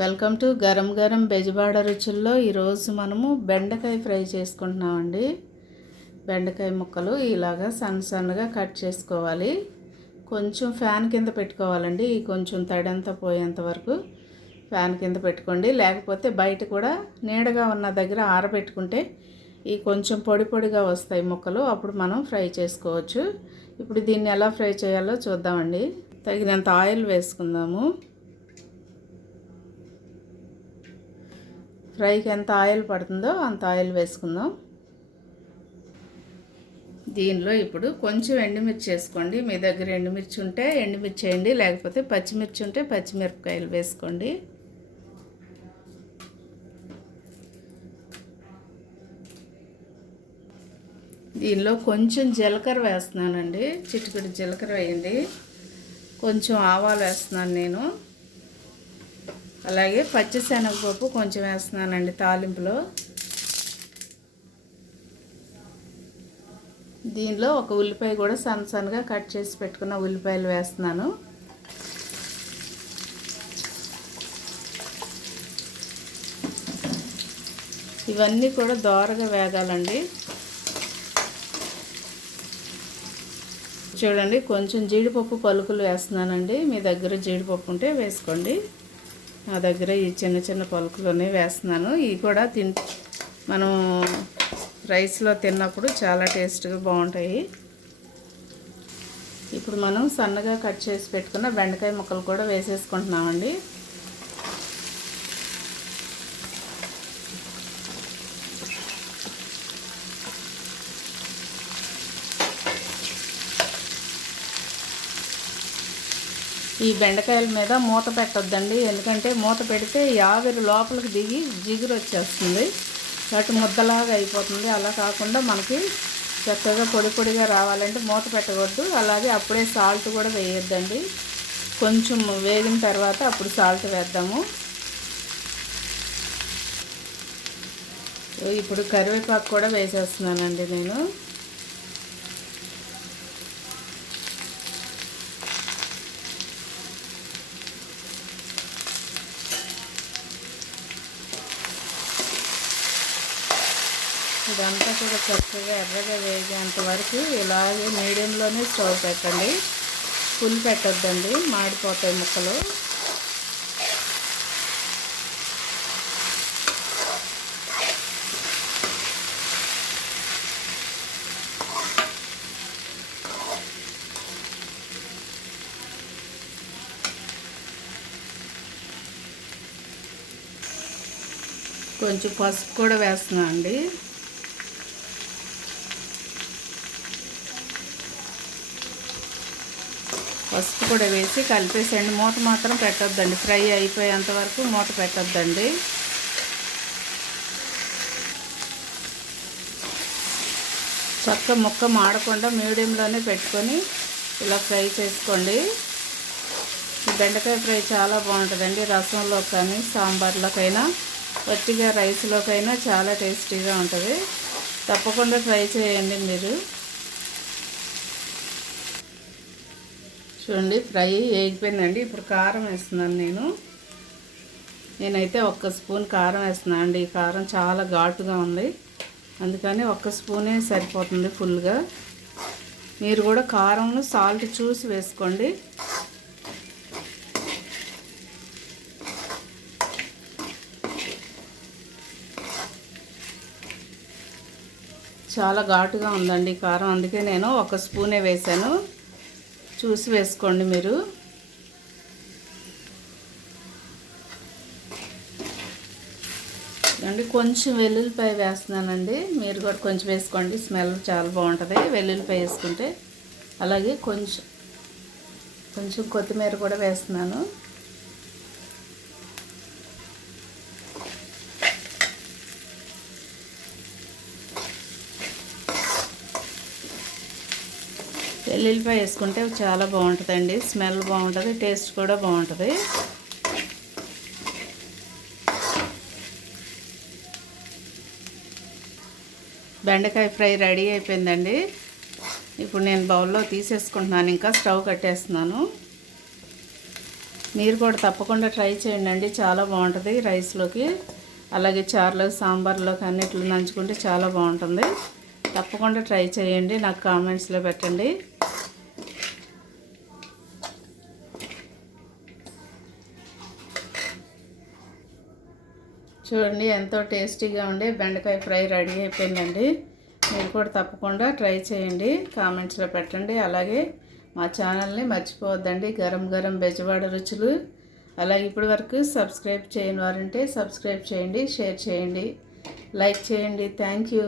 Welcome to garam garam Bezawada రుచుల్లో ఈరోజు మనము బెండకాయ ఫ్రై చేసుకుంటున్నామండి. బెండకాయ ముక్కలు ఇలాగా సన్నగా కట్ చేసుకోవాలి. కొంచెం ఫ్యాన్ కింద పెట్టుకోవాలండి. కొంచెం తడంతా పోయేంత వరకు ఫ్యాన్ కింద పెట్టుకోండి. లేకపోతే బయట కూడా నీడగా ఉన్న దగ్గర ఆరబెట్టుకుంటే ఈ కొంచెం పొడి పొడిగా వస్తాయి ముక్కలు. అప్పుడు మనం ఫ్రై చేసుకోవచ్చు. ఇప్పుడు దీన్ని ఎలా ఫ్రై చేయాలో చూద్దామండి. తగినంత ఆయిల్ వేసుకుందాము. ఫ్రైకి ఎంత ఆయిల్ పడుతుందో అంత ఆయిల్ వేసుకుందాం. దీనిలో ఇప్పుడు కొంచెం ఎండుమిర్చి వేసుకోండి. మీ దగ్గర ఎండుమిర్చి ఉంటే ఎండుమిర్చి వేయండి, లేకపోతే పచ్చిమిర్చి ఉంటే పచ్చిమిరపకాయలు వేసుకోండి. దీనిలో కొంచెం జీలకర్ర వేస్తున్నానండి. చిటికెడు జీలకర్ర వేయండి. కొంచెం ఆవాలు వేస్తున్నాను నేను. అలాగే పచ్చిశనగపప్పు కొంచెం వేస్తున్నానండి తాలింపులో. దీనిలో ఒక ఉల్లిపాయ కూడా సన్నగా కట్ చేసి పెట్టుకున్న ఉల్లిపాయలు వేస్తున్నాను. ఇవన్నీ కూడా దోరగా వేగాలండి. చూడండి, కొంచెం జీడిపప్పు పలుకులు వేస్తున్నానండి. మీ దగ్గర జీడిపప్పు ఉంటే వేసుకోండి. నా దగ్గర ఈ చిన్న చిన్న పలుకులోనే వేస్తున్నాను. ఇవి కూడా మనం రైస్లో తిన్నప్పుడు చాలా టేస్ట్గా బాగుంటాయి. ఇప్పుడు మనం సన్నగా కట్ చేసి పెట్టుకున్న బెండకాయ ముక్కలు కూడా వేసేసుకుంటున్నామండి. ఈ బెండకాయల మీద మూత పెట్టొద్దండి. ఎందుకంటే మూత పెడితే ఆవిరి లోపలికి దిగి జిగురు వచ్చేస్తుంది, అటు ముద్దలాగా అయిపోతుంది. అలా కాకుండా మనకి చక్కగా పొడి పొడిగా రావాలంటే మూత పెట్టకూడదు. అలాగే అప్పుడే సాల్ట్ కూడా వేయొద్దండి. కొంచెం వేగిన తర్వాత అప్పుడు సాల్ట్ వేద్దాము. ఇప్పుడు కరివేపాకు కూడా వేసేస్తున్నానండి నేను. ఇదంతా కూడా చక్కగా ఎర్రగా వేగేంత వరకు ఇలాగే మీడియంలోనే స్టవ్ పెట్టండి. ఫుల్ పెట్టొద్దండి, మాడిపోతాయి ముక్కలు. కొంచెం పసుపు కూడా వేస్తున్నా అండి. పసుపు కూడా వేసి కలిపేసండి. మూత మాత్రం పెట్టొద్దండి. ఫ్రై అయిపోయేంత వరకు మూత పెట్టొద్దండి. చక్క ముక్క మాడకుండా మీడియంలోనే పెట్టుకొని ఇలా ఫ్రై చేసుకోండి. ఈ బెండకాయ ఫ్రై చాలా బాగుంటుందండి. రసంలో కానీ సాంబార్లోకైనా వట్టిగా రైస్లోకైనా చాలా టేస్టీగా ఉంటుంది. తప్పకుండా ట్రై చేయండి మీరు. చూడండి, ఫ్రై వేగిపోయిందండి. ఇప్పుడు కారం వేస్తున్నాను నేనైతే 1 స్పూన్ కారం వేస్తున్నాను అండి. ఈ కారం చాలా ఘాటుగా ఉంది, అందుకని 1 స్పూనే సరిపోతుంది ఫుల్గా. మీరు కూడా కారంను సాల్ట్ చూసి వేసుకోండి. చాలా ఘాటుగా ఉందండి కారం, అందుకే నేను 1 స్పూనే వేసాను. చూసి వేసుకోండి మీరు. అండి కొంచెం వెల్లుల్లిపాయ వేస్తున్నానండి. మీరు కూడా కొంచెం వేసుకోండి, స్మెల్ చాలా బాగుంటుంది వెల్లుల్లిపాయ వేసుకుంటే. అలాగే కొంచెం కొత్తిమీర కూడా వేస్తున్నాను. వెల్లుల్లిపాయ వేసుకుంటే చాలా బాగుంటుందండి. స్మెల్ బాగుంటుంది, టేస్ట్ కూడా బాగుంటుంది. బెండకాయ ఫ్రై రెడీ అయిపోయిందండి. ఇప్పుడు నేను బౌల్లో తీసేసుకుంటున్నాను. ఇంకా స్టవ్ కట్టేస్తున్నాను. మీరు కూడా తప్పకుండా ట్రై చేయండి అండి, చాలా బాగుంటుంది రైస్లోకి, అలాగే చారులో, సాంబార్లోకి అన్నిట్లో నంచుకుంటే చాలా బాగుంటుంది. తప్పకుండా ట్రై చేయండి, నాకు కామెంట్స్లో పెట్టండి. చూడండి ఎంతో టేస్టీగా ఉండే బెండకాయ ఫ్రై రెడీ అయిపోయిందండి. మీరు కూడా తప్పకుండా ట్రై చేయండి, కామెంట్స్లో పెట్టండి. అలాగే మా ఛానల్ని మర్చిపోవద్దండి, గరం గరం బెజవాడ రుచులు. అలాగే ఇప్పటి వరకు సబ్స్క్రైబ్ చేయని వారంటే సబ్స్క్రైబ్ చేయండి, షేర్ చేయండి, లైక్ చేయండి. Thank you.